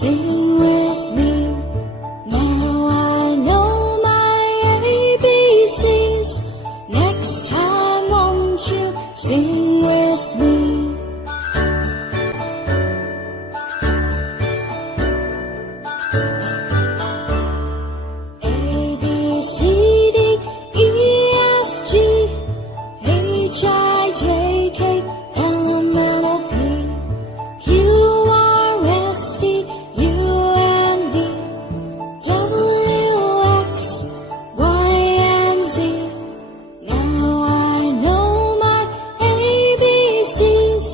Sing with me. Now I know my ABCs. Next time won't you sing with me? A, B, C, D, E, F, G, H, I, J, K, L, M, N, O, P, Q, R, S, T, U, and V, W, X, Y, and Z. Now I know my ABCs.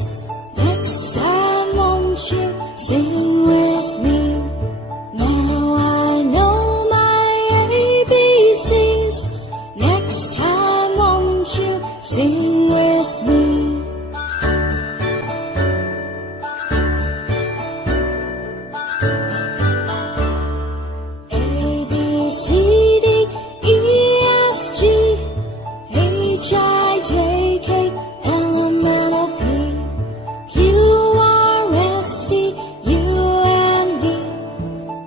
Next time won't you sing with me? Now I know my ABCs. Next time won't you sing with me? A, B, C, D, E, F, G, H, I, J, K, L, M, N, O, P, Q, R, S, T, U, and V,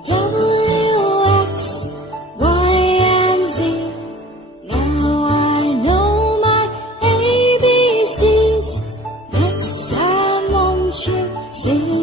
W, X, Y, and Z. Now I know my ABCs. Next time won't you sing